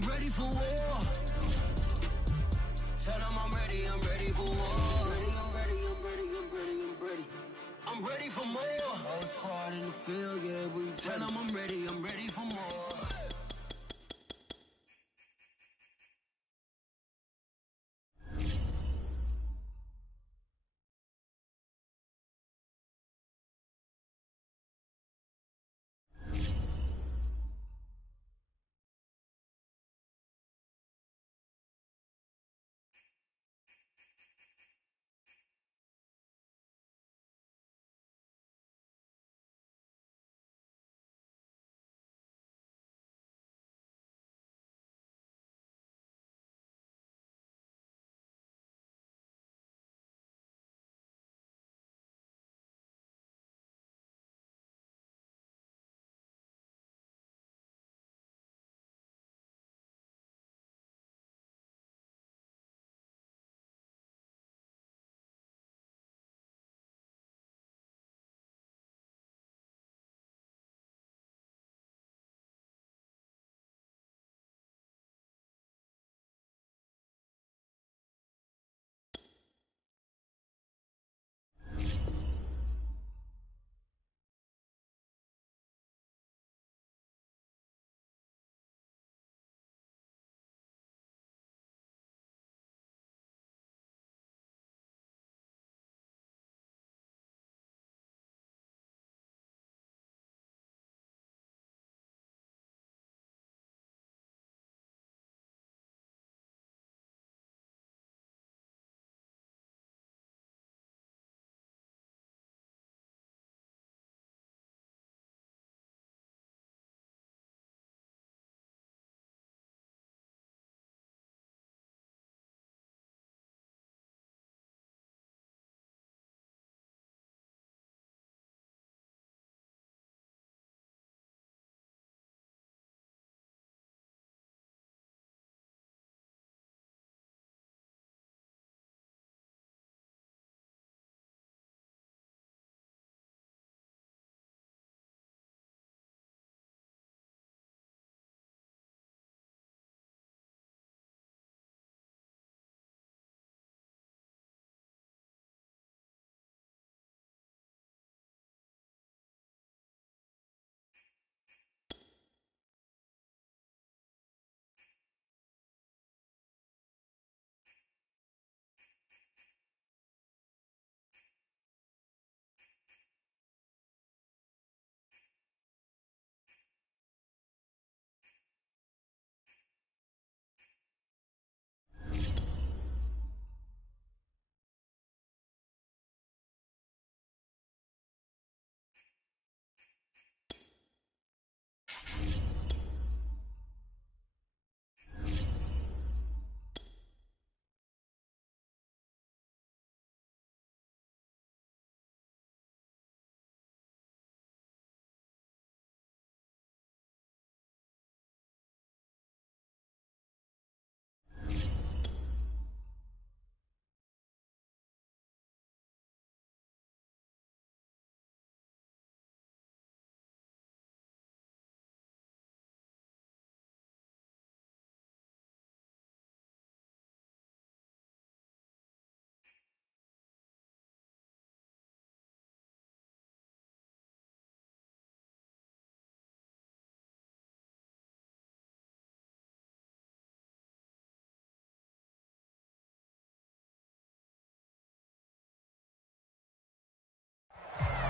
I'm ready for war. Tell them I'm ready for war. I'm ready for more. Whole squad in the field, yeah, we tell them I'm ready for more.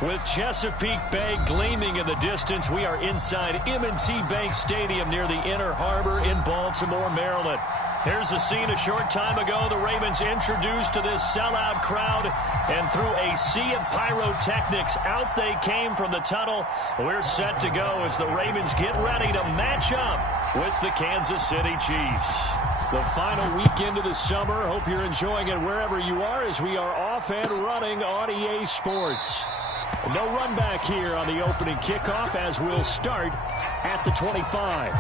With Chesapeake Bay gleaming in the distance, we are inside M&T Bank Stadium near the Inner Harbor in Baltimore, Maryland. Here's the scene a short time ago. The Ravens introduced to this sellout crowd, and through a sea of pyrotechnics, out they came from the tunnel. We're set to go as the Ravens get ready to match up with the Kansas City Chiefs. The final weekend of the summer. Hope you're enjoying it wherever you are as we are off and running on EA Sports. No run back here on the opening kickoff as we'll start at the 25.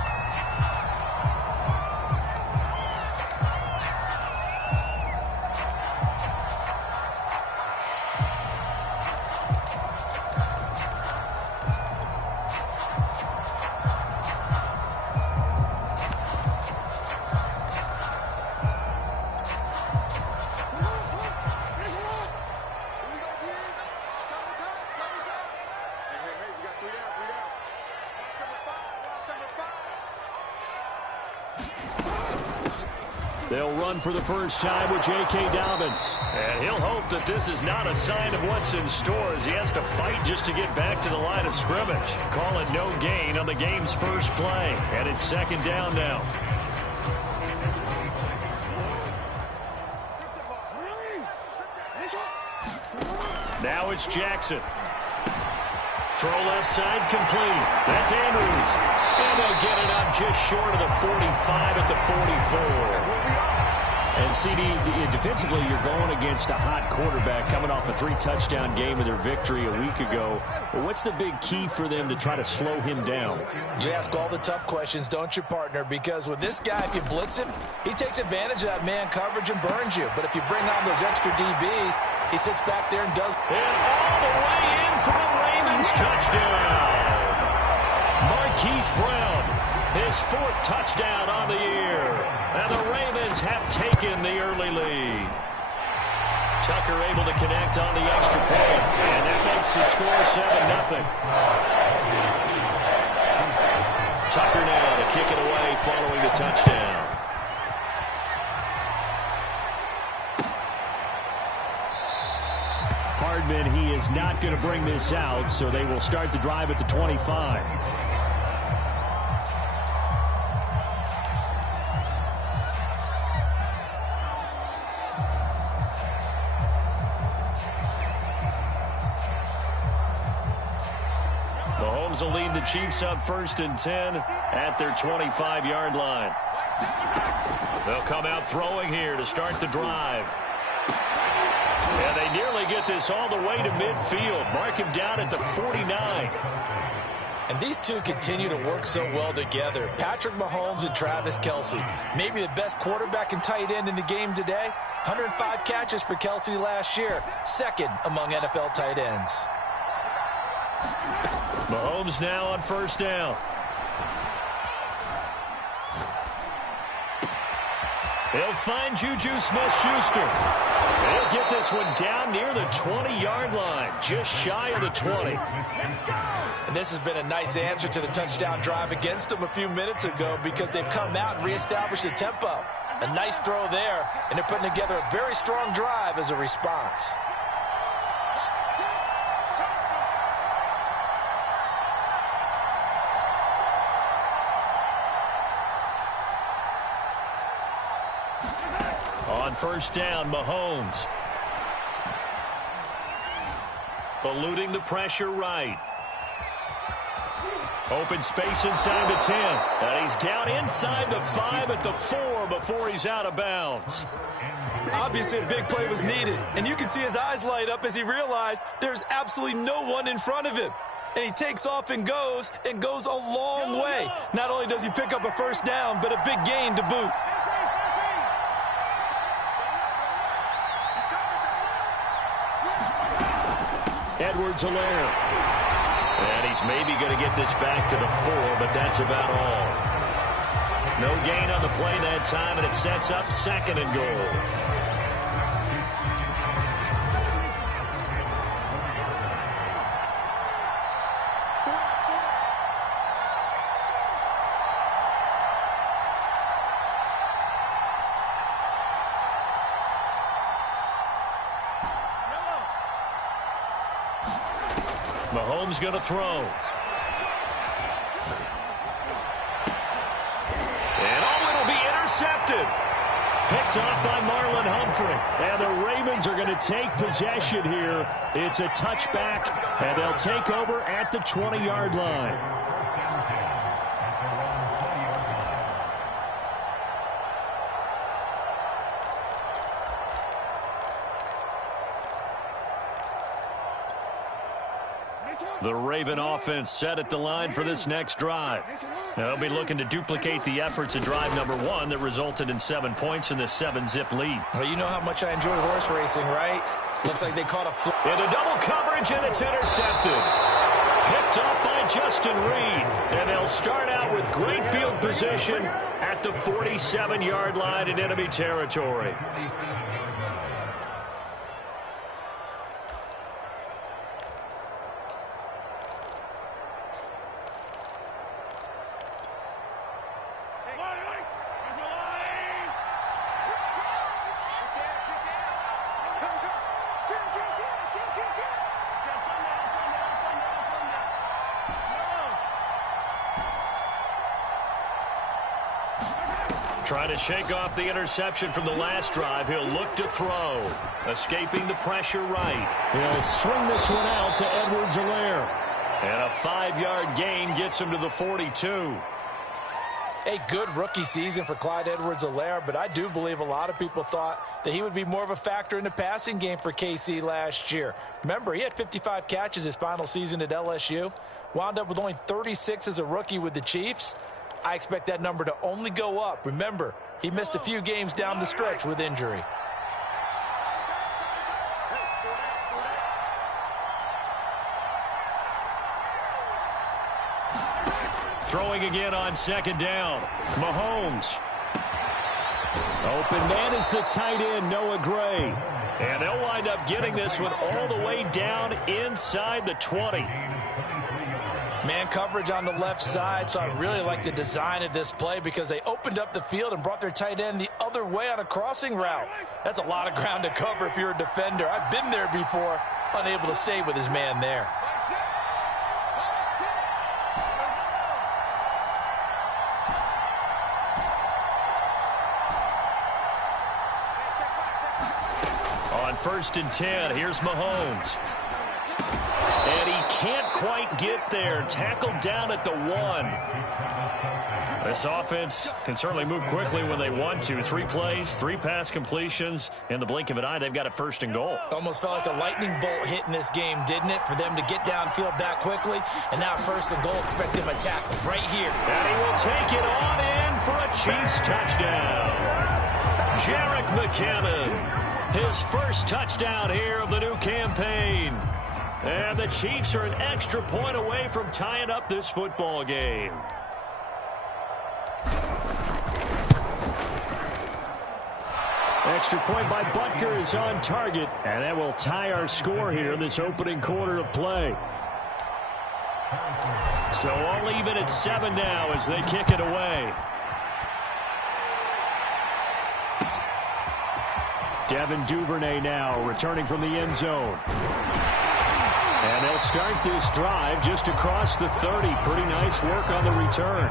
They'll run for the first time with J.K. Dobbins. And he'll hope that this is not a sign of what's in store as he has to fight just to get back to the line of scrimmage. Call it no gain on the game's first play. And it's second down now. Now it's Jackson. Throw left side complete. That's Andrews. And they'll get it up just short of the 45 at the 44. And, CD, defensively, you're going against a hot quarterback coming off a 3-touchdown game of their victory a week ago. But what's the big key for them to try to slow him down? You ask all the tough questions, don't you, partner? Because with this guy, if you blitz him, he takes advantage of that man coverage and burns you. But if you bring on those extra DBs, he sits back there and does. And all the way in for a Ravens touchdown. Marquise Brown, his 4th touchdown on the year. And the Ravens have taken the early lead. Tucker able to connect on the extra point. And that makes the score 7-0. Tucker now to kick it away following the touchdown. Hardman, he is not going to bring this out, so they will start the drive at the 25. Mahomes will lead the Chiefs up 1st and 10 at their 25-yard line. They'll come out throwing here to start the drive. And they nearly get this all the way to midfield. Mark him down at the 49. And these two continue to work so well together. Patrick Mahomes and Travis Kelce. Maybe the best quarterback and tight end in the game today. 105 catches for Kelce last year. 2nd among NFL tight ends. Mahomes now on 1st down. He'll find Juju Smith-Schuster. He'll get this one down near the 20-yard line, just shy of the 20. And this has been a nice answer to the touchdown drive against them a few minutes ago because they've come out and reestablished the tempo. A nice throw there, and they're putting together a very strong drive as a response. On 1st down, Mahomes. Eluding the pressure right. Open space inside the 10. And he's down inside the 5 at the 4 before he's out of bounds. Obviously, a big play was needed. And you can see his eyes light up as he realized there's absolutely no one in front of him. And he takes off and goes a long way. Not only does he pick up a 1st down, but a big gain to boot. Edwards-Helaire. And he's maybe going to get this back to the 4, but that's about all. No gain on the play that time, and it sets up 2nd and goal. Mahomes going to throw. And it'll be intercepted. Picked off by Marlon Humphrey. And the Ravens are going to take possession here. It's a touchback, and they'll take over at the 20-yard line. The Raven offense set at the line for this next drive. They'll be looking to duplicate the efforts in drive number 1 that resulted in 7 points in this 7-zip lead. Well, you know how much I enjoy horse racing, right? Looks like they caught a into double coverage, and it's intercepted. Picked up by Justin Reed. And they'll start out with great field position at the 47-yard line in enemy territory. Trying to shake off the interception from the last drive. He'll look to throw. Escaping the pressure right. He'll swing this one out to Edwards-Helaire. And a 5-yard gain gets him to the 42. A good rookie season for Clyde Edwards-Helaire, but I do believe a lot of people thought that he would be more of a factor in the passing game for KC last year. Remember, he had 55 catches his final season at LSU. Wound up with only 36 as a rookie with the Chiefs. I expect that number to only go up. Remember, he missed a few games down the stretch with injury. Throwing again on second down. Mahomes. Open man is the tight end, Noah Gray. And they'll wind up getting this one all the way down inside the 20. Man coverage on the left side, so I really like the design of this play because they opened up the field and brought their tight end the other way on a crossing route. That's a lot of ground to cover if you're a defender. I've been there before, unable to stay with his man there. On 1st and 10, here's Mahomes. And he can't quite get there. Tackled down at the 1. This offense can certainly move quickly when they want to. 3 plays, 3 pass completions. In the blink of an eye, they've got a 1st and goal. Almost felt like a lightning bolt hit in this game, didn't it? For them to get downfield that quickly. And now 1st and goal, expect them to tackle right here. And he will take it on in for a Chiefs touchdown. Jerick McKinnon, his first touchdown here of the new campaign. And the Chiefs are an extra point away from tying up this football game. Extra point by Butker is on target, and that will tie our score here in this opening quarter of play. So all even at 7 now as they kick it away. Devin Duvernay now returning from the end zone. And they'll start this drive just across the 30. Pretty nice work on the return.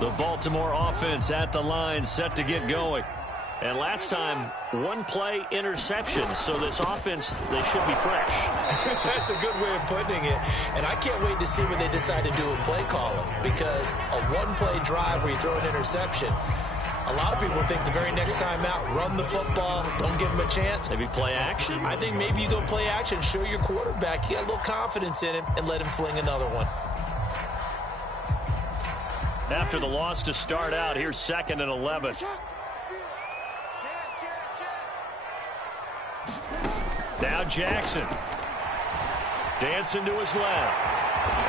The Baltimore offense at the line, set to get going. And last time, 1 play interception, so this offense, they should be fresh. That's a good way of putting it. And I can't wait to see what they decide to do with play calling, because a 1-play drive where you throw an interception, a lot of people think the very next time out, run the football, don't give him a chance. Maybe play action? I think maybe you go play action, show your quarterback you got a little confidence in him, and let him fling another one. After the loss to start out, here's 2nd and 11. Now Jackson. Dancing to his left.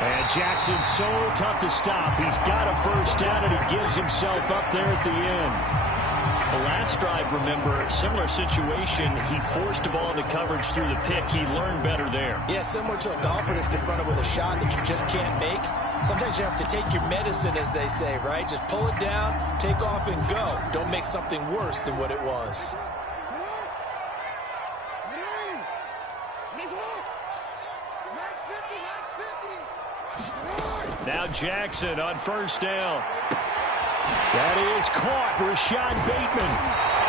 And Jackson's so tough to stop. He's got a 1st down, and he gives himself up there at the end. The last drive, remember, similar situation. He forced the ball into coverage through the pick. He learned better there. Yeah, similar to a golfer that's confronted with a shot that you just can't make. Sometimes you have to take your medicine, as they say, right? Just pull it down, take off, and go. Don't make something worse than what it was. Now Jackson on 1st down. That is caught, Rashad Bateman.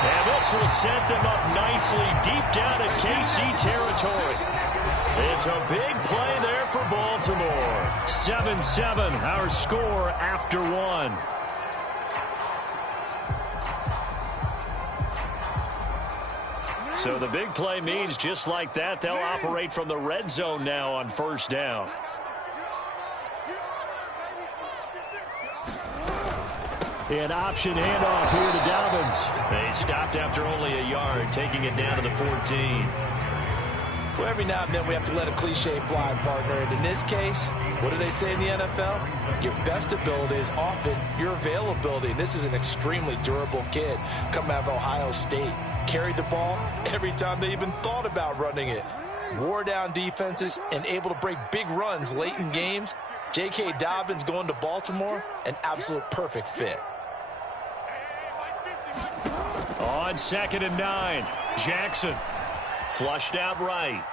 And this will set them up nicely deep down in KC territory. It's a big play there for Baltimore. 7-7, our score after 1. So the big play means just like that, they'll operate from the red zone now on 1st down. An option handoff here to Dobbins. They stopped after only a yard, taking it down to the 14. Well, every now and then we have to let a cliche fly, partner. And in this case, what do they say in the NFL? Your best ability is often your availability. This is an extremely durable kid coming out of Ohio State. Carried the ball every time they even thought about running it. Wore down defenses and able to break big runs late in games. J.K. Dobbins going to Baltimore, an absolute perfect fit. On 2nd and 9, Jackson flushed out right.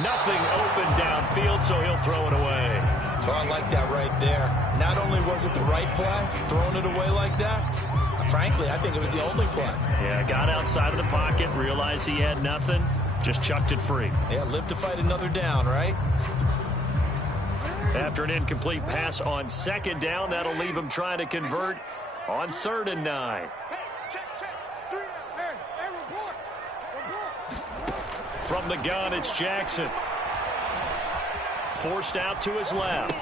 Nothing open downfield, so he'll throw it away. Oh, I like that right there. Not only was it the right play, throwing it away like that, frankly, I think it was the only play. Yeah, got outside of the pocket, realized he had nothing, just chucked it free. Yeah, live to fight another down, right? After an incomplete pass on 2nd down, that'll leave him trying to convert on 3rd and 9. From the gun, it's Jackson. Forced out to his left.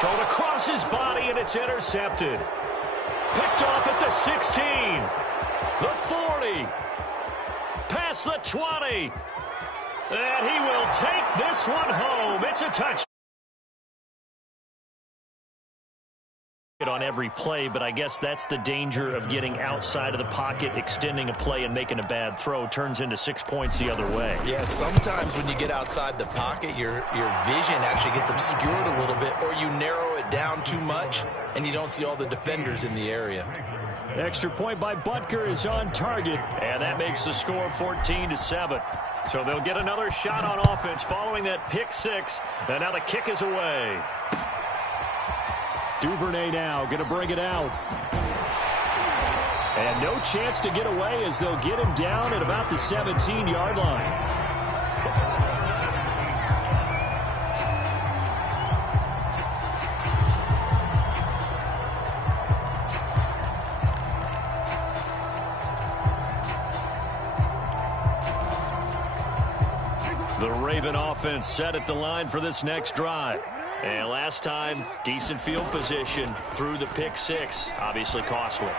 Thrown across his body, and it's intercepted. Picked off at the 16. The 40. Past the 20. And he will take this one home. It's a touchdown. On every play, but I guess that's the danger of getting outside of the pocket, extending a play and making a bad throw. Turns into 6 points the other way. Yeah, sometimes when you get outside the pocket, your vision actually gets obscured a little bit, or you narrow it down too much, and you don't see all the defenders in the area. Extra point by Butker is on target, and that makes the score 14-7. So they'll get another shot on offense following that pick 6, and now the kick is away. Duvernay now going to bring it out. And no chance to get away as they'll get him down at about the 17-yard line. The Raven offense set at the line for this next drive. And last time, decent field position through the pick 6. Obviously costly.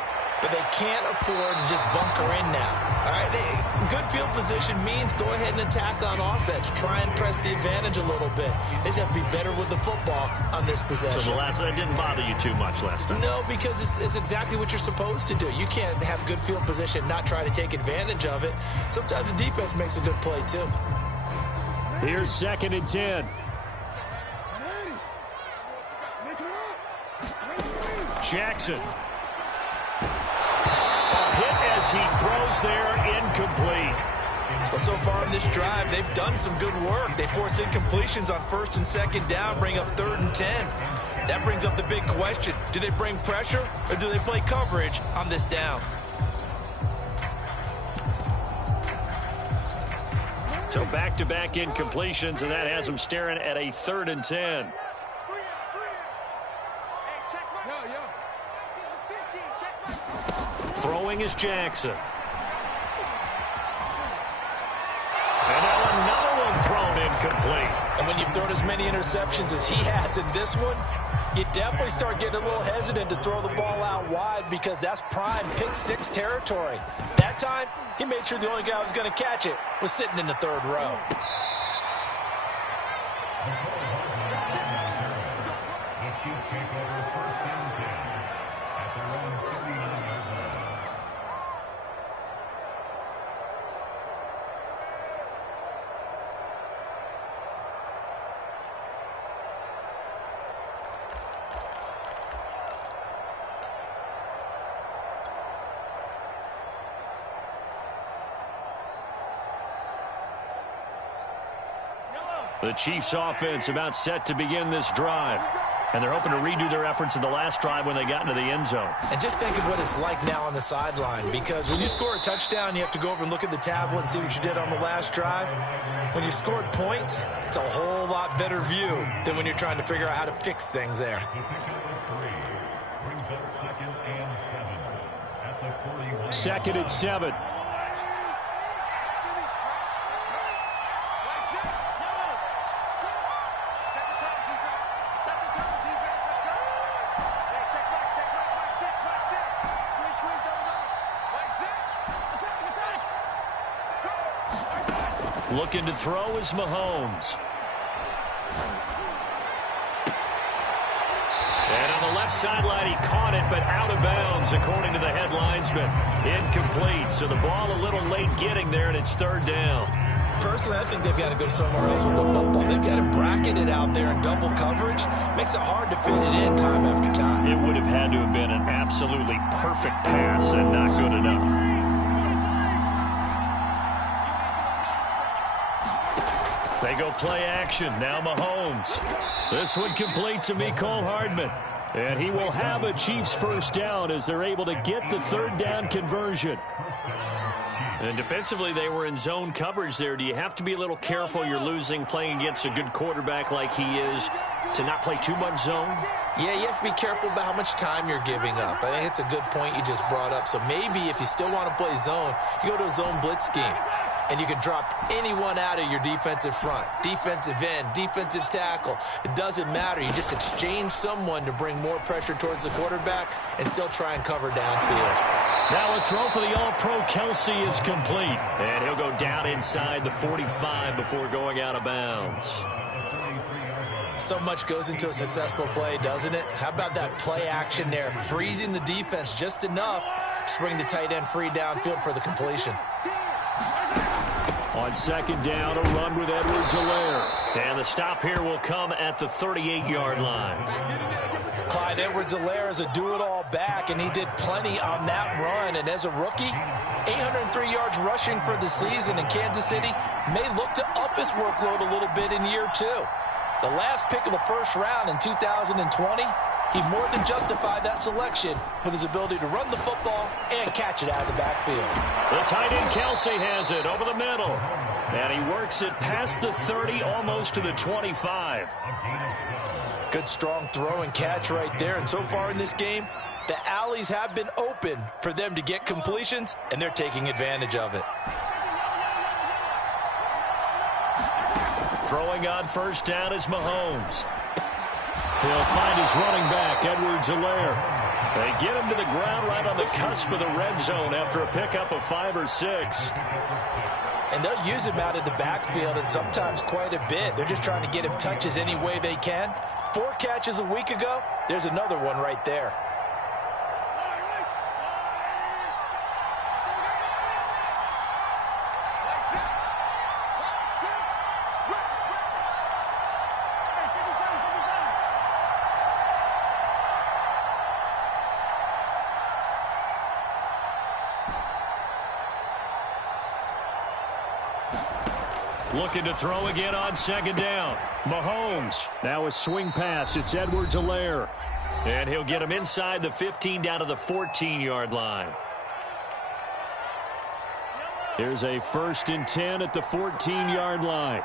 But they can't afford to just bunker in now. All right, good field position means go ahead and attack on offense. Try and press the advantage a little bit. They just have to be better with the football on this possession. So that didn't bother you too much last time? No, because it's exactly what you're supposed to do. You can't have good field position, not try to take advantage of it. Sometimes the defense makes a good play too. Here's 2nd and 10. Jackson. A hit as he throws there, incomplete. Well, so far in this drive, they've done some good work. They force incompletions on 1st and 2nd down, bring up 3rd and 10. That brings up the big question. Do they bring pressure or do they play coverage on this down? So back-to-back incompletions, and that has them staring at a 3rd and 10. Throwing is Jackson. And now another one thrown incomplete. And when you've thrown as many interceptions as he has in this one, you definitely start getting a little hesitant to throw the ball out wide because that's prime pick 6 territory. That time, he made sure the only guy who was going to catch it was sitting in the 3rd row. The Chiefs offense about set to begin this drive. And they're hoping to redo their efforts in the last drive when they got into the end zone. And just think of what it's like now on the sideline, because when you score a touchdown, you have to go over and look at the tablet and see what you did on the last drive. When you scored points, it's a whole lot better view than when you're trying to figure out how to fix things there. Brings up 2nd and 7 at the 41. 2nd and 7. Looking to throw is Mahomes. And on the left sideline, he caught it, but out of bounds, according to the head linesman. Incomplete, so the ball a little late getting there, and it's 3rd down. Personally, I think they've got to go somewhere else with the football. They've got to bracket it out there in double coverage. Makes it hard to fit it in time after time. It would have had to have been an absolutely perfect pass and not good enough. They go play action. Now Mahomes. This one complete to Mecole Hardman. And he will have a Chiefs first down as they're able to get the third down conversion. And defensively, they were in zone coverage there. Do you have to be a little careful? You're losing playing against a good quarterback like he is to not play too much zone? Yeah, you have to be careful about how much time you're giving up. I think it's a good point you just brought up. So maybe if you still want to play zone, you go to a zone blitz scheme. And you can drop anyone out of your defensive front. Defensive end, defensive tackle. It doesn't matter. You just exchange someone to bring more pressure towards the quarterback and still try and cover downfield. Now a throw for the All-Pro Kelce is complete. And he'll go down inside the 45 before going out of bounds. So much goes into a successful play, doesn't it? How about that play action there? Freezing the defense just enough to bring the tight end free downfield for the completion. On second down, a run with Edwards-Helaire. And the stop here will come at the 38-yard line. Clyde Edwards-Helaire is a do-it-all back, and he did plenty on that run. And as a rookie, 803 yards rushing for the season in Kansas City may look to up his workload a little bit in year two. The last pick of the first round in 2020, he more than justified that selection with his ability to run the football and catch it out of the backfield. The tight end Kelce has it over the middle. And he works it past the 30, almost to the 25. Good strong throw and catch right there. And so far in this game, the alleys have been open for them to get completions, and they're taking advantage of it. Throwing on first down is Mahomes. He'll find his running back, Edwards-Helaire. They get him to the ground right on the cusp of the red zone after a pickup of 5 or 6. And they'll use him out of the backfield, and sometimes quite a bit. They're just trying to get him touches any way they can. 4 catches a week ago. There's another one right there. Looking to throw again on second down. Mahomes. Now a swing pass. It's Edwards-Helaire. And he'll get him inside the 15 down to the 14-yard line. Here's a 1st and 10 at the 14-yard line.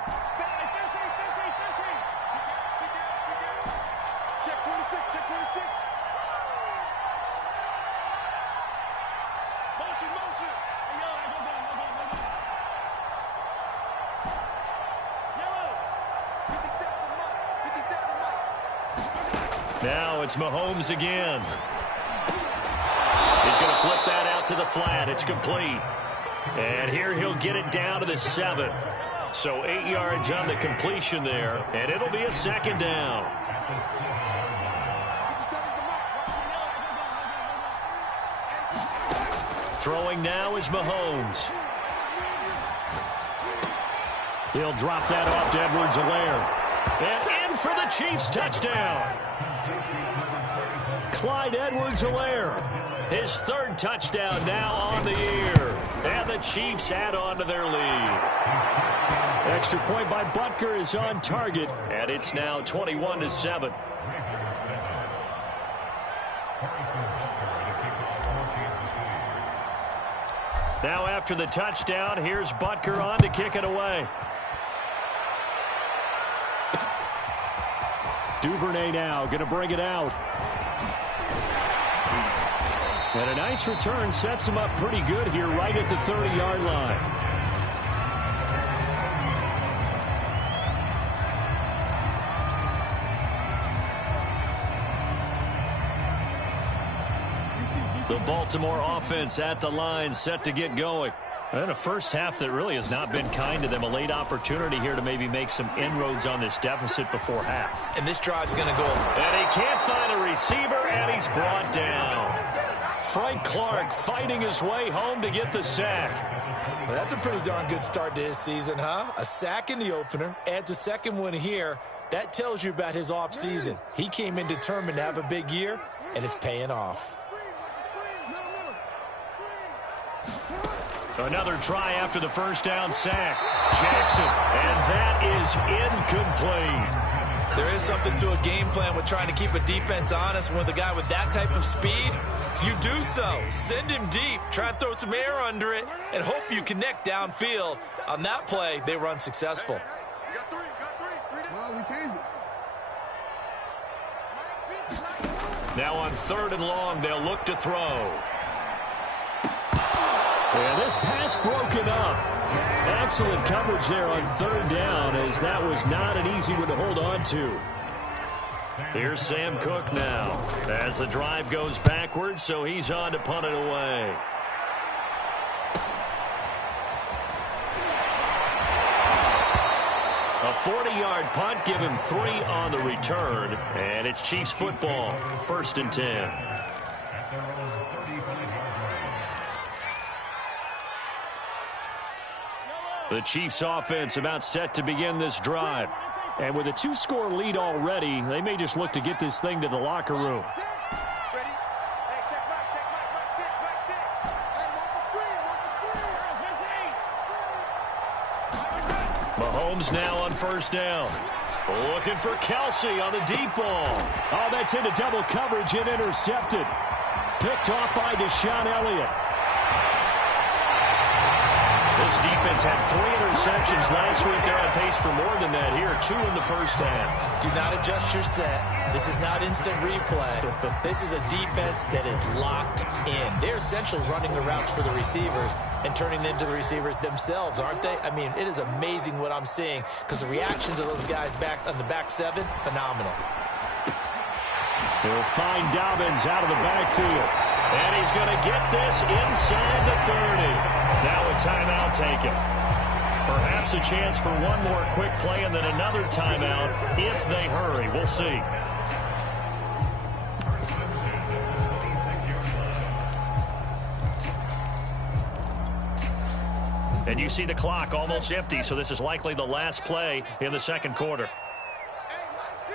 Check 26, check 26. Motion, motion. Now it's Mahomes again. He's going to flip that out to the flat. It's complete. And here he'll get it down to the 7. So 8 yards on the completion there. And it'll be a second down. Throwing now is Mahomes. He'll drop that off to Edwards-Helaire. And in for the Chiefs touchdown. Clyde Edwards-Helaire, his 3rd touchdown now on the year. And the Chiefs add on to their lead. Extra point by Butker is on target, and it's now 21-7. Now after the touchdown, here's Butker on to kick it away. Duvernay now going to bring it out. And a nice return sets him up pretty good here right at the 30-yard line. The Baltimore offense at the line set to get going. And a first half that really has not been kind to them. A late opportunity here to maybe make some inroads on this deficit before half. And this drive's going to go. And he can't find a receiver, and he's brought down. Frank Clark fighting his way home to get the sack. Well, that's a pretty darn good start to his season, huh? A sack in the opener, adds a second one here. That tells you about his offseason. He came in determined to have a big year, and it's paying off. Another try after the first down sack. Jackson, and that is incomplete. There is something to a game plan with trying to keep a defense honest. With a guy with that type of speed, you do so. Send him deep, try and throw some air under it, and hope you connect downfield. On that play, they were unsuccessful. You got three. Well, we changed it. Now on 3rd and long, they'll look to throw. And this pass broken up. Excellent coverage there on 3rd down, as that was not an easy one to hold on to. Here's Sam Cook now as the drive goes backwards, so he's on to punt it away. A 40-yard punt, give him 3 on the return, and it's Chiefs football, 1st and 10. The Chiefs offense about set to begin this drive. And with a 2-score lead already, they may just look to get this thing to the locker room. Ready? Hey, check back. Back 6. Hey, watch the screen. Mahomes now on 1st down. Looking for Kelsey on the deep ball. Oh, that's into double coverage and intercepted. Picked off by Deshaun Elliott. This defense had 3 interceptions last week. They're on pace for more than that here. 2 in the first half. Do not adjust your set. This is not instant replay. This is a defense that is locked in. They're essentially running the routes for the receivers and turning into the receivers themselves, aren't they? I mean, it is amazing what I'm seeing, because the reactions of those guys back on the back 7, phenomenal. He'll find Dobbins out of the backfield. And he's going to get this inside the 30. Now a timeout taken. Perhaps a chance for one more quick play and then another timeout if they hurry. We'll see. And you see the clock almost empty, so this is likely the last play in the second quarter. Hey, Mike's 50.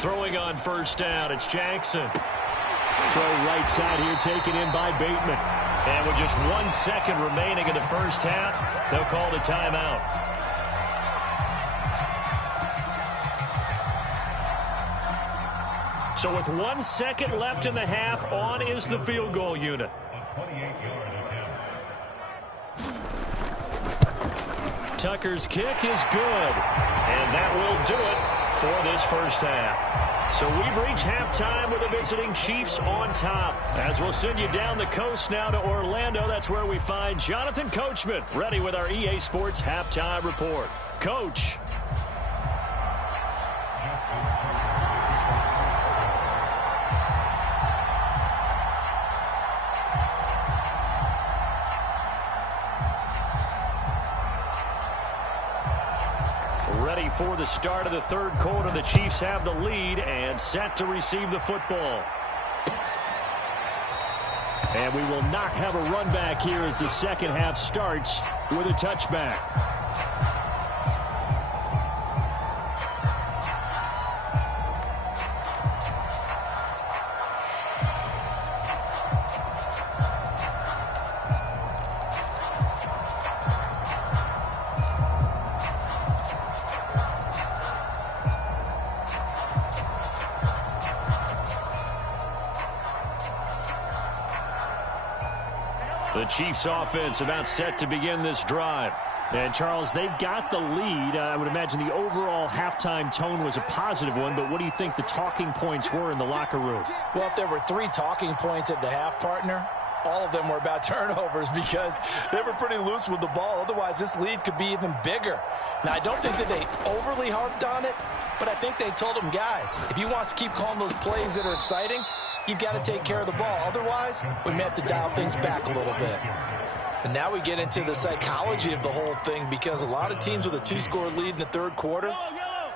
Throwing on 1st down, it's Jackson. Throw right side here, taken in by Bateman. And with just 1 second remaining in the first half, they'll call the timeout. So with 1 second left in the half, on is the field goal unit. Tucker's kick is good. And that will do it for this first half. So we've reached halftime with the visiting Chiefs on top. As we'll send you down the coast now to Orlando, that's where we find Jonathan Coachman ready with our EA Sports Halftime Report. Coach. Ready for the start of the 3rd quarter. The Chiefs have the lead and set to receive the football. And we will not have a run back here as the second half starts with a touchback. The Chiefs offense about set to begin this drive. And, Charles, they've got the lead. I would imagine the overall halftime tone was a positive one, but what do you think the talking points were in the locker room? Well, if there were 3 talking points at the half, partner, all of them were about turnovers because they were pretty loose with the ball. Otherwise, this lead could be even bigger. Now, I don't think that they overly harped on it, but I think they told them, guys, if you want to keep calling those plays that are exciting, you've got to take care of the ball. Otherwise, we may have to dial things back a little bit. And now we get into the psychology of the whole thing, because a lot of teams with a 2-score lead in the 3rd quarter,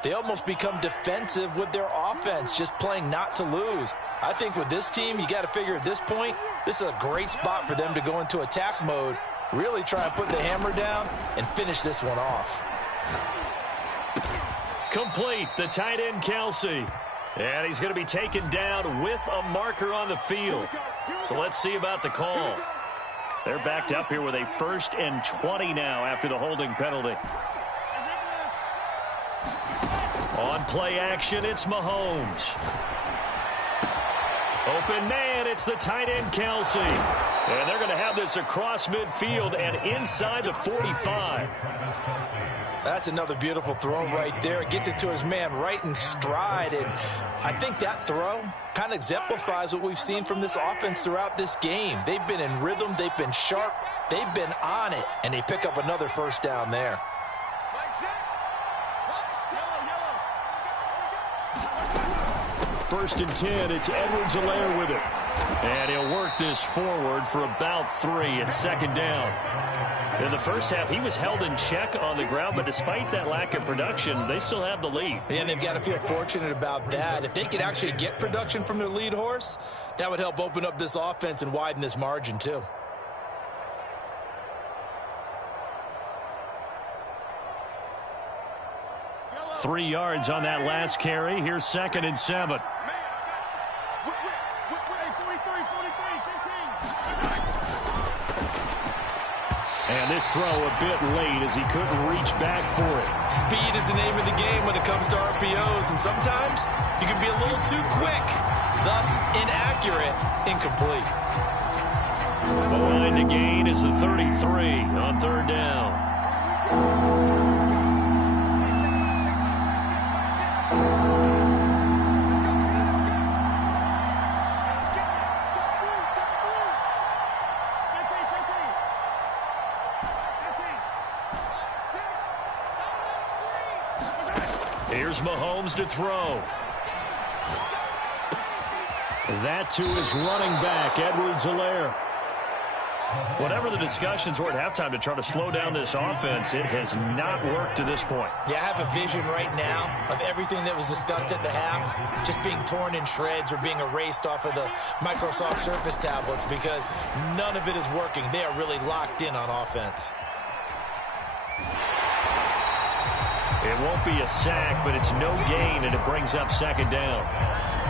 they almost become defensive with their offense, just playing not to lose. I think with this team, you got to figure at this point, this is a great spot for them to go into attack mode, really try and put the hammer down and finish this one off. Complete, the tight end Kelce. And he's going to be taken down with a marker on the field. So let's see about the call. They're backed up here with a 1st and 20 now after the holding penalty. On play action, it's Mahomes. Open man, it's the tight end Kelce. And they're going to have this across midfield and inside the 45. That's another beautiful throw right there. Gets it to his man right in stride. And I think that throw kind of exemplifies what we've seen from this offense throughout this game. They've been in rhythm. They've been sharp. They've been on it. And they pick up another first down there. 1st and 10. It's Edwards-Helaire with it. And he'll work this forward for about 3 and 2nd down. In the first half, he was held in check on the ground, but despite that lack of production, they still have the lead. And they've got to feel fortunate about that. If they could actually get production from their lead horse, that would help open up this offense and widen this margin too. Three yards on that last carry. Here's 2nd and 7. And this throw a bit late as he couldn't reach back for it. Speed is the name of the game when it comes to RPOs, and sometimes you can be a little too quick, thus inaccurate, incomplete. The line to gain is the 33 on 3rd down. Here's Mahomes to throw. That to his running back, Edwards-Helaire. Whatever the discussions were at halftime to try to slow down this offense, it has not worked to this point. Yeah, I have a vision right now of everything that was discussed at the half just being torn in shreds or being erased off of the Microsoft Surface tablets because none of it is working. They are really locked in on offense. It won't be a sack, but it's no gain, and it brings up 2nd down.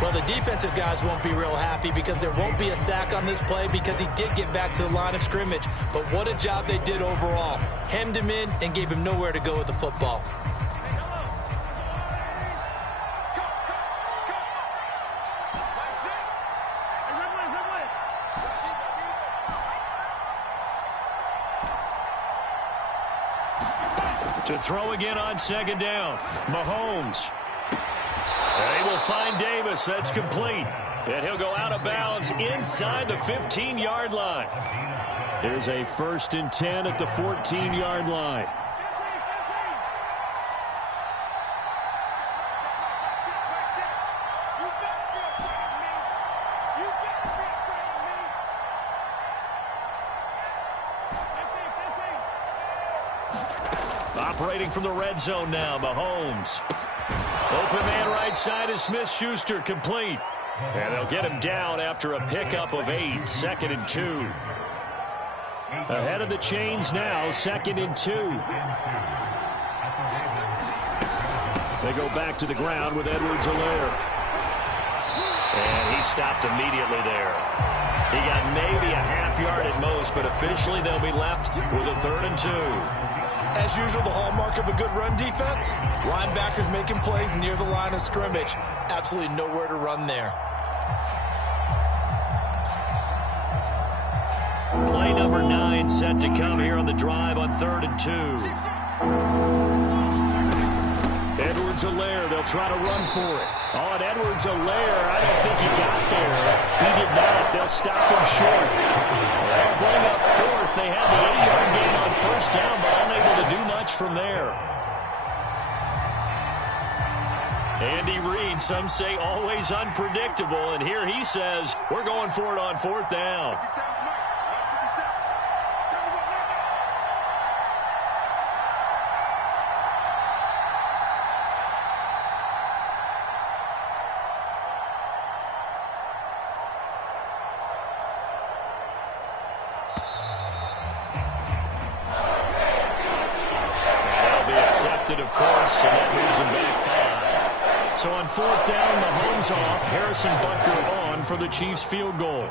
Well, the defensive guys won't be real happy because there won't be a sack on this play because he did get back to the line of scrimmage. But what a job they did overall. Hemmed him in and gave him nowhere to go with the football. To throw again on 2nd down. Mahomes. And he will find Davis. That's complete. And he'll go out of bounds inside the 15-yard line. There's a 1st and 10 at the 14-yard line. Operating from the red zone now, Mahomes. Open man right side is Smith-Schuster, complete. And they'll get him down after a pickup of 8, 2nd and 2. Ahead of the chains now, 2nd and 2. They go back to the ground with Edwards-Helaire. And he stopped immediately there. He got maybe a half yard at most, but officially they'll be left with a 3rd and 2. As usual, the hallmark of a good run defense, linebackers making plays near the line of scrimmage. Absolutely nowhere to run there. Play number 9 set to come here on the drive on 3rd and 2. Edwards-Helaire, they'll try to run for it. Oh, and Edwards-Helaire, I don't think he got there. He did not. They'll stop him short. They'll bring up 4th. They had the 8-yard gain on 1st down, but unable to do much from there. Andy Reid, some say always unpredictable, and here he says, we're going for it on 4th down. So on 4th down, Mahomes off. Harrison Butker on for the Chiefs field goal.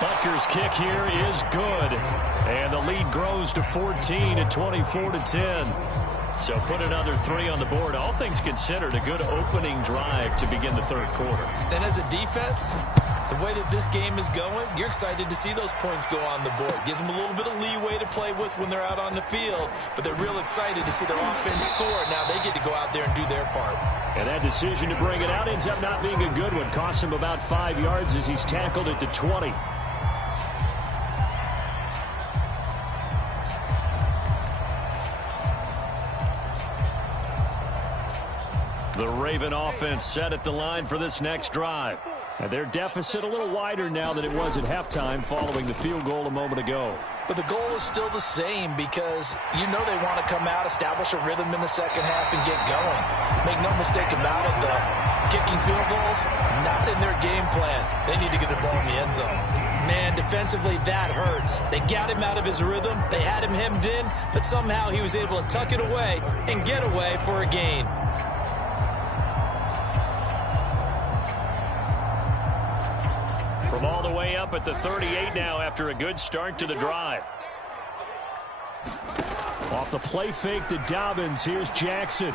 Butker's kick here is good. And the lead grows to 14 at 24-10. So put another 3 on the board. All things considered, a good opening drive to begin the third quarter. And as a defense, the way that this game is going, you're excited to see those points go on the board. Gives them a little bit of leeway to play with when they're out on the field, but they're real excited to see their offense score. Now they get to go out there and do their part. And that decision to bring it out ends up not being a good one. Costs him about 5 yards as he's tackled at the 20. The Raven offense set at the line for this next drive. And their deficit a little wider now than it was at halftime following the field goal a moment ago. But the goal is still the same because you know they want to come out, establish a rhythm in the second half, and get going. Make no mistake about it, though. Kicking field goals, not in their game plan. They need to get the ball in the end zone. Man, defensively, that hurts. They got him out of his rhythm. They had him hemmed in, but somehow he was able to tuck it away and get away for a gain. From all the way up at the 38 now after a good start to the drive. Off the play fake to Dobbins, here's Jackson.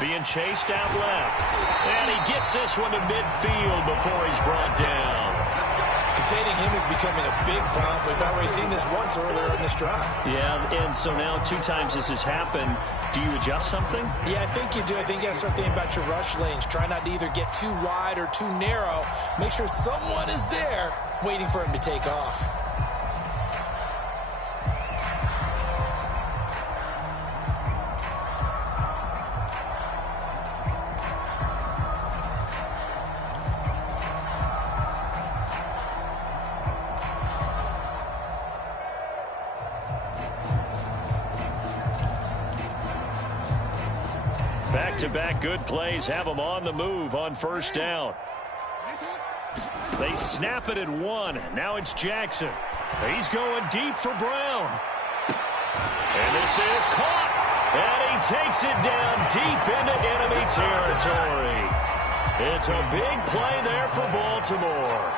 Being chased out left. And he gets this one to midfield before he's brought down. Containing him is becoming a big problem. We've already seen this once earlier in this drive. Yeah, and so now 2 times this has happened. Do you adjust something? Yeah, I think you do. I think you got to start thinking about your rush lanes. Try not to either get too wide or too narrow. Make sure someone is there waiting for him to take off. Back-to-back good plays have them on the move on 1st down. They snap it at 1. Now it's Jackson. He's going deep for Brown. And this is caught. And he takes it down deep into enemy territory. It's a big play there for Baltimore.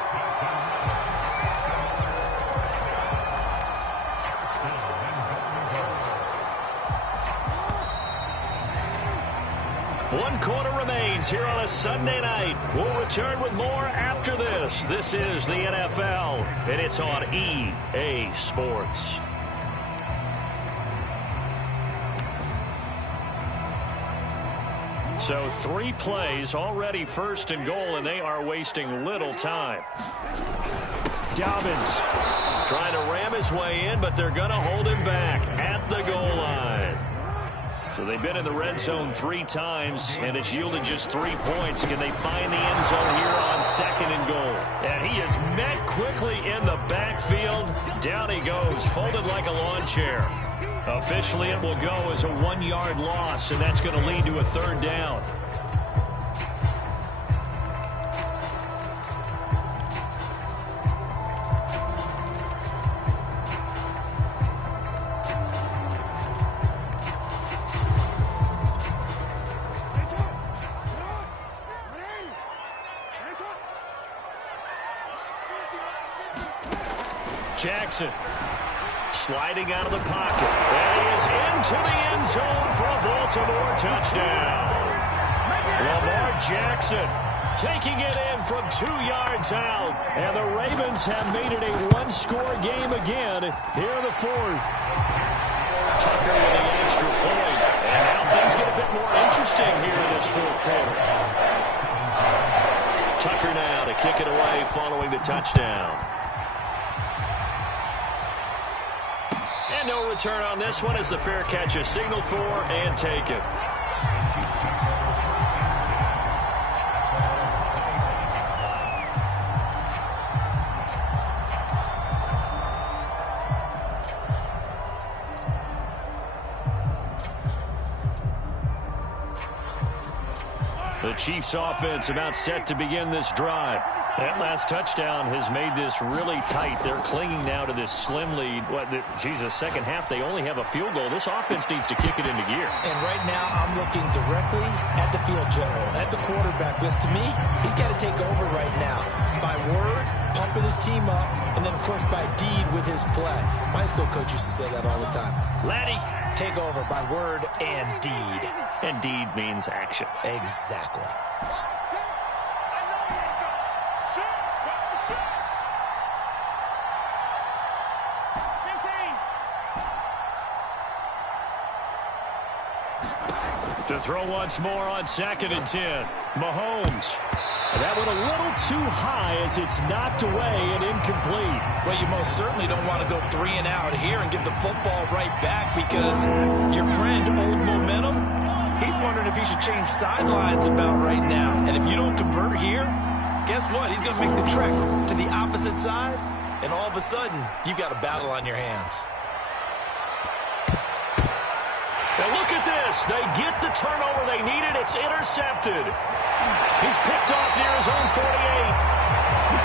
One quarter remains here on a Sunday night. We'll return with more after this. This is the NFL, and it's on EA Sports. So 3 plays, already 1st and goal, and they are wasting little time. Dobbins trying to ram his way in, but they're going to hold him back at the goal line. So they've been in the red zone 3 times, and it's yielded just 3 points. Can they find the end zone here on 2nd and goal? And he is met quickly in the backfield. Down he goes, folded like a lawn chair. Officially, it will go as a 1-yard loss, and that's going to lead to a 3rd down. Jackson sliding out of the pocket. And he is into the end zone for a Baltimore touchdown. Lamar Jackson taking it in from 2 yards out. And the Ravens have made it a 1-score game again here in the 4th. Tucker with the extra point. And now things get a bit more interesting here in this 4th quarter. Tucker now to kick it away following the touchdown. And no return on this one as the fair catch is signaled for and taken. The Chiefs offense about set to begin this drive. That last touchdown has made this really tight. They're clinging now to this slim lead. Second half, they only have a field goal. This offense needs to kick it into gear. And right now, I'm looking directly at the field general, at the quarterback, because to me, he's got to take over right now. By word, pumping his team up, and then, of course, by deed with his play. My high school coach used to say that all the time. Laddie, take over by word and deed. And deed means action. Exactly. To throw once more on 2nd and 10. Mahomes. That went a little too high as it's knocked away and incomplete. Well, you most certainly don't want to go 3 and out here and give the football right back because your friend, Old Momentum, he's wondering if he should change sidelines about right now. And if you don't convert here, guess what? He's going to make the trek to the opposite side, and all of a sudden, you've got a battle on your hands. Now look at this. They get the turnover they needed. It's intercepted. He's picked off near his own 48.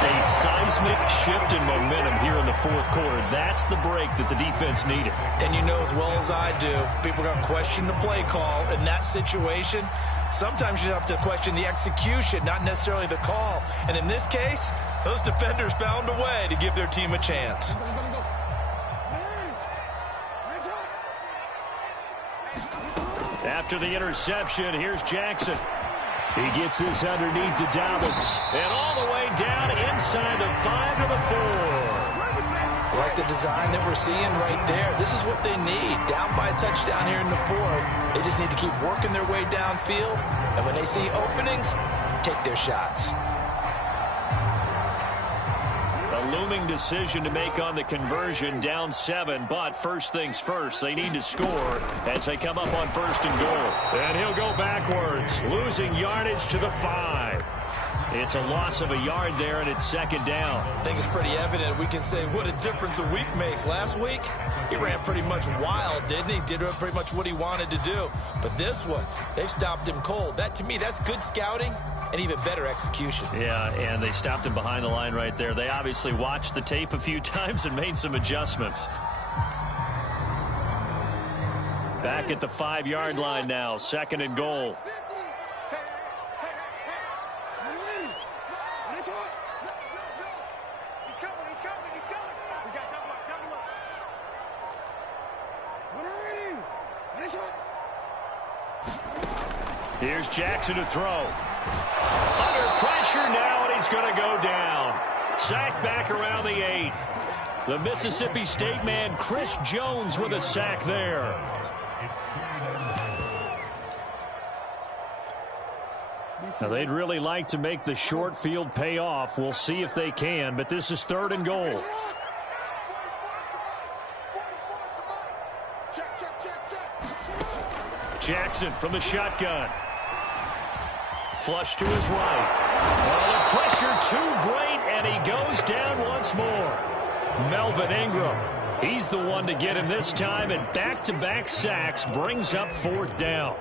A seismic shift in momentum here in the fourth quarter. That's the break that the defense needed. And you know as well as I do, people are going to question the play call in that situation. Sometimes you have to question the execution, not necessarily the call. And in this case, those defenders found a way to give their team a chance. After the interception, here's Jackson. He gets this underneath to Dobbins. And all the way down inside the 5 to the 4. Like the design that we're seeing right there. This is what they need. Down by a touchdown here in the 4th. They just need to keep working their way downfield. And when they see openings, take their shots. A looming decision to make on the conversion, down 7, but first things first, they need to score as they come up on 1st and goal. And he'll go backwards, losing yardage to the 5. It's a loss of a yard there, and it's 2nd down. I think it's pretty evident. We can say what a difference a week makes. Last week, he ran pretty much wild, didn't he? Did pretty much what he wanted to do. But this one, they stopped him cold. That, to me, that's good scouting. And even better execution. Yeah, and they stopped him behind the line right there. They obviously watched the tape a few times and made some adjustments. Back at the 5-yard line now, 2nd and goal. He's coming. We got double up. Here's Jackson to throw. Under pressure now, and he's going to go down. Sacked back around the 8. The Mississippi State man, Chris Jones, with a sack there. Now, they'd really like to make the short field pay off. We'll see if they can, but this is 3rd and goal. Jackson from the shotgun. Flush to his right. Well, the pressure too great, and he goes down once more. Melvin Ingram. He's the one to get him this time, and back-to-back sacks brings up 4th down.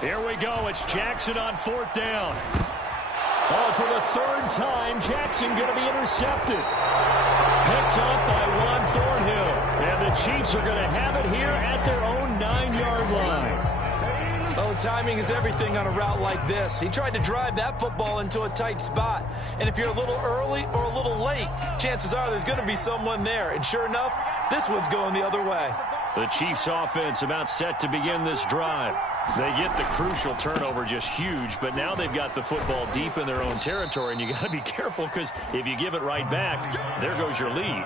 Here we go. It's Jackson on 4th down. Oh, for the 3rd time, Jackson going to be intercepted. Picked off by Juan Thornhill. And the Chiefs are going to have it here at their own 9-yard line. Oh, timing is everything on a route like this. He tried to drive that football into a tight spot. And if you're a little early or a little late, chances are there's going to be someone there. And sure enough, this one's going the other way. The Chiefs offense about set to begin this drive. They get the crucial turnover, just huge, but now they've got the football deep in their own territory, and you got to be careful because if you give it right back, there goes your lead.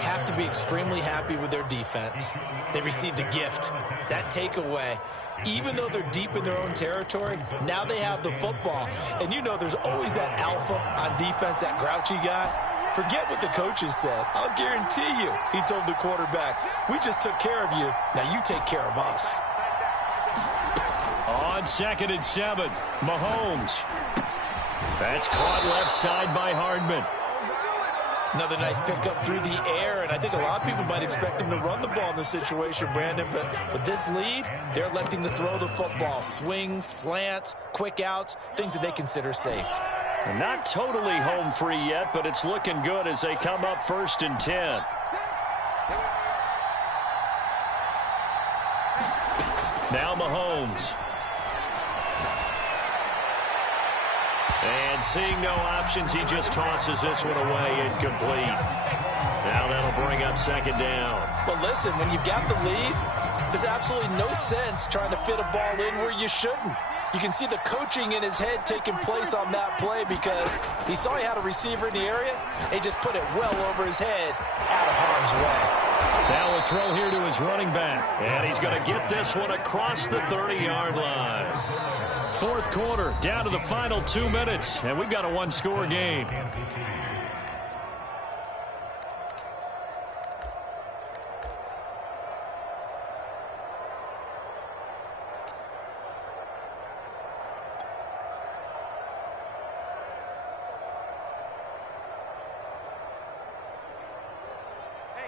Have to be extremely happy with their defense. They received a gift. That takeaway, even though they're deep in their own territory, now they have the football. And you know there's always that alpha on defense, that grouchy guy. Forget what the coaches said. I'll guarantee you, he told the quarterback, we just took care of you. Now you take care of us. On It's 2nd and 7. Mahomes. That's caught left side by Hardman. Another nice pickup through the air, and I think a lot of people might expect him to run the ball in this situation, Brandon, but with this lead, they're electing to throw the football. Swings, slants, quick outs, things that they consider safe. Not totally home free yet, but it's looking good as they come up 1st and 10. Now Mahomes. And seeing no options, he just tosses this one away, incomplete. Now that'll bring up 2nd down. Well, listen, when you've got the lead, there's absolutely no sense trying to fit a ball in where you shouldn't. You can see the coaching in his head taking place on that play because he saw he had a receiver in the area. He just put it well over his head, out of harm's way. Now a throw here to his running back. And he's going to get this one across the 30-yard line. 4th quarter, down to the final 2 minutes, and we've got a one-score game.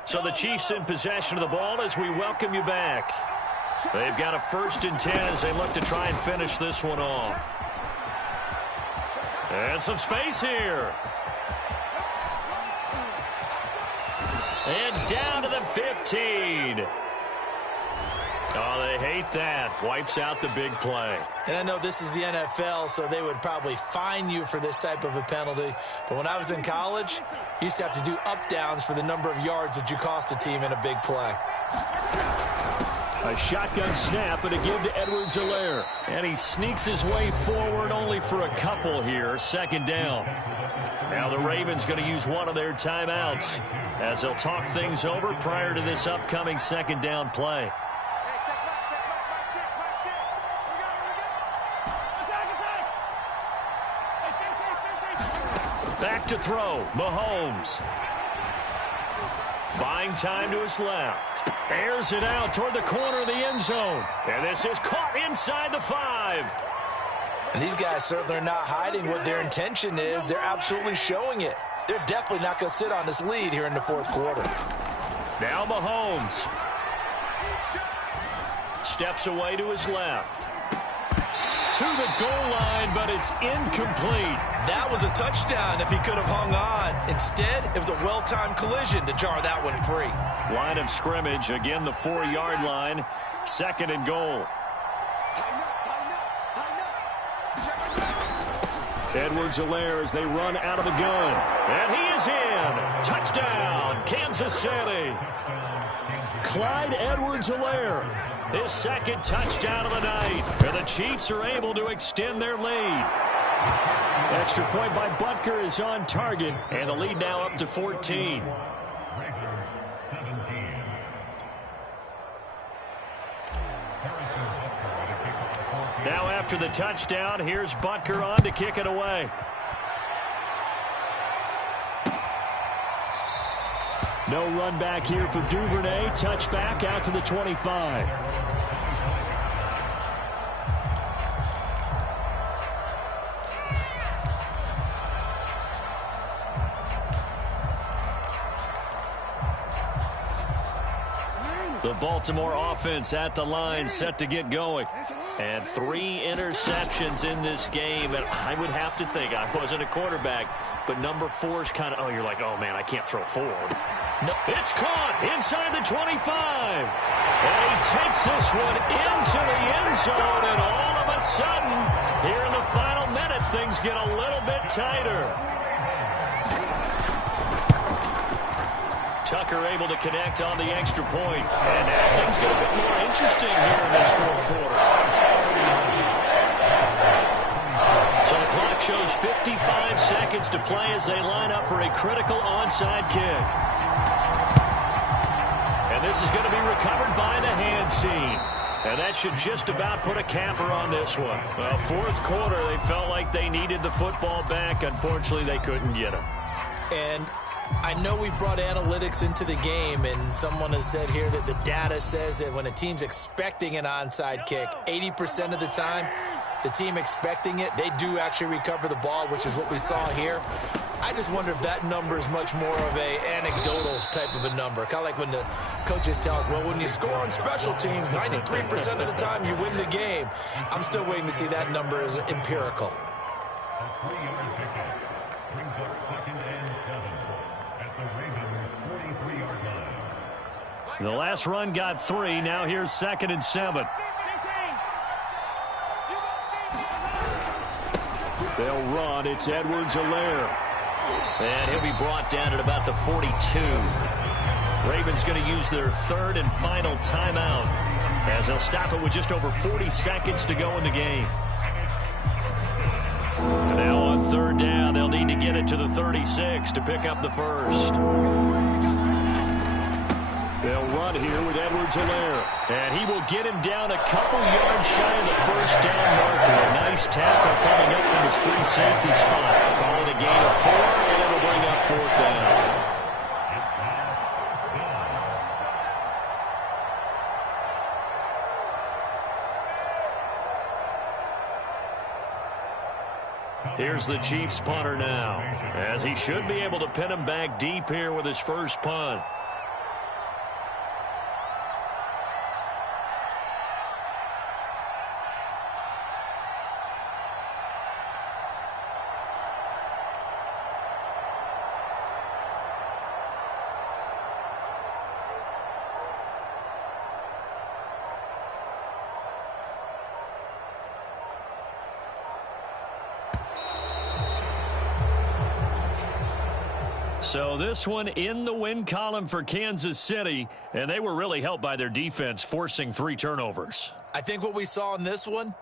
So the Chiefs in possession of the ball as we welcome you back. They've got a 1st and 10 as they look to try and finish this one off. And some space here. And down to the 15. Oh, they hate that. Wipes out the big play. And I know this is the NFL, so they would probably fine you for this type of a penalty. But when I was in college, you used to have to do up-downs for the number of yards that you cost a team in a big play. A shotgun snap and a give to Edwards-Helaire. And he sneaks his way forward only for a couple here. 2nd down. Now the Ravens going to use one of their timeouts as they'll talk things over prior to this upcoming 2nd down play. Back to throw. Mahomes. Buying time to his left. Airs it out toward the corner of the end zone. And this is caught inside the 5. And these guys certainly are not hiding what their intention is. They're absolutely showing it. They're definitely not going to sit on this lead here in the 4th quarter. Now Mahomes. Steps away to his left. To the goal line, but it's incomplete. That was a touchdown if he could have hung on. Instead, it was a well-timed collision to jar that one free. Line of scrimmage, again the 4-yard line. 2nd and goal. Edwards-Helaire as they run out of the gun. And he is in. Touchdown, Kansas City. Clyde Edwards-Helaire. His 2nd touchdown of the night. And the Chiefs are able to extend their lead. Extra point by Butker is on target. And the lead now up to 14. Now after the touchdown, here's Butker on to kick it away. No run back here for Duvernay. Touchback out to the 25. The Baltimore offense at the line, set to get going. And 3 interceptions in this game. And I would have to think, I wasn't a quarterback, but number 4 is kind of, you're like, oh, man, I can't throw forward. No, it's caught inside the 25. And he takes this one into the end zone. And all of a sudden, here in the final minute, things get a little bit tighter. Tucker able to connect on the extra point. And now things get a bit more interesting here in this 4th quarter. So the clock shows 55 seconds to play as they line up for a critical onside kick. And this is going to be recovered by the hands team. And that should just about put a capper on this one. Well, 4th quarter, they felt like they needed the football back. Unfortunately, they couldn't get it. And I know we brought analytics into the game, and someone has said here that the data says that when a team's expecting an onside kick, 80% of the time, the team expecting it, they do actually recover the ball, which is what we saw here. I just wonder if that number is much more of a anecdotal type of a number. Kind of like when the coaches tell us, well, when you score on special teams, 93% of the time you win the game. I'm still waiting to see that number as empirical. A 3-yard pickup brings up 2nd and 7 at the Ravens' 43-yard line. The last run got 3. Now here's 2nd and 7. They'll run. It's Edwards-Helaire. And he'll be brought down at about the 42. Ravens going to use their 3rd and final timeout as they'll stop it with just over 40 seconds to go in the game. And now on 3rd down, they'll need to get it to the 36 to pick up the first. They'll run here with Edwards-Helaire. And he will get him down a couple yards shy of the first down marker. A nice tackle coming up from his free safety spot. Call it a gain of 4, and it'll bring up 4th down. Here's the Chiefs punter now, as he should be able to pin him back deep here with his first punt. So this one in the win column for Kansas City, and they were really helped by their defense forcing 3 turnovers. I think what we saw in this one,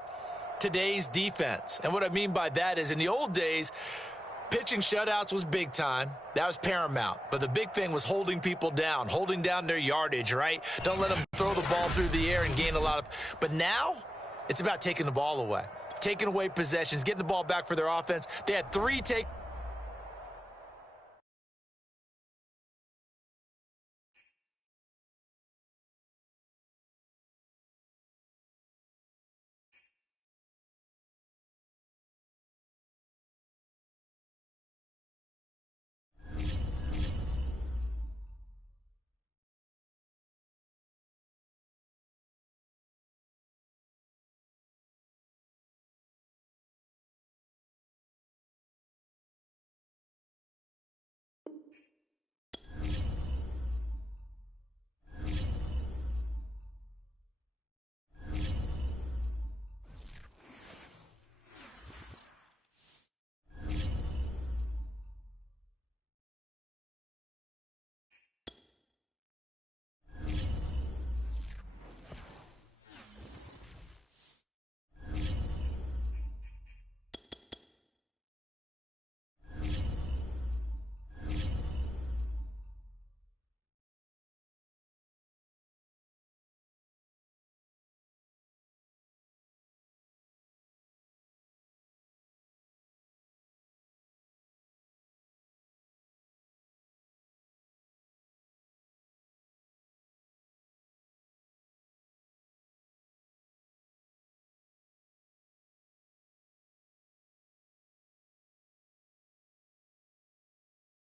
today's defense. And what I mean by that is in the old days, pitching shutouts was big time. That was paramount. But the big thing was holding people down, holding down their yardage, right? Don't let them throw the ball through the air and gain a lot of. But now it's about taking the ball away, taking away possessions, getting the ball back for their offense. They had 3 take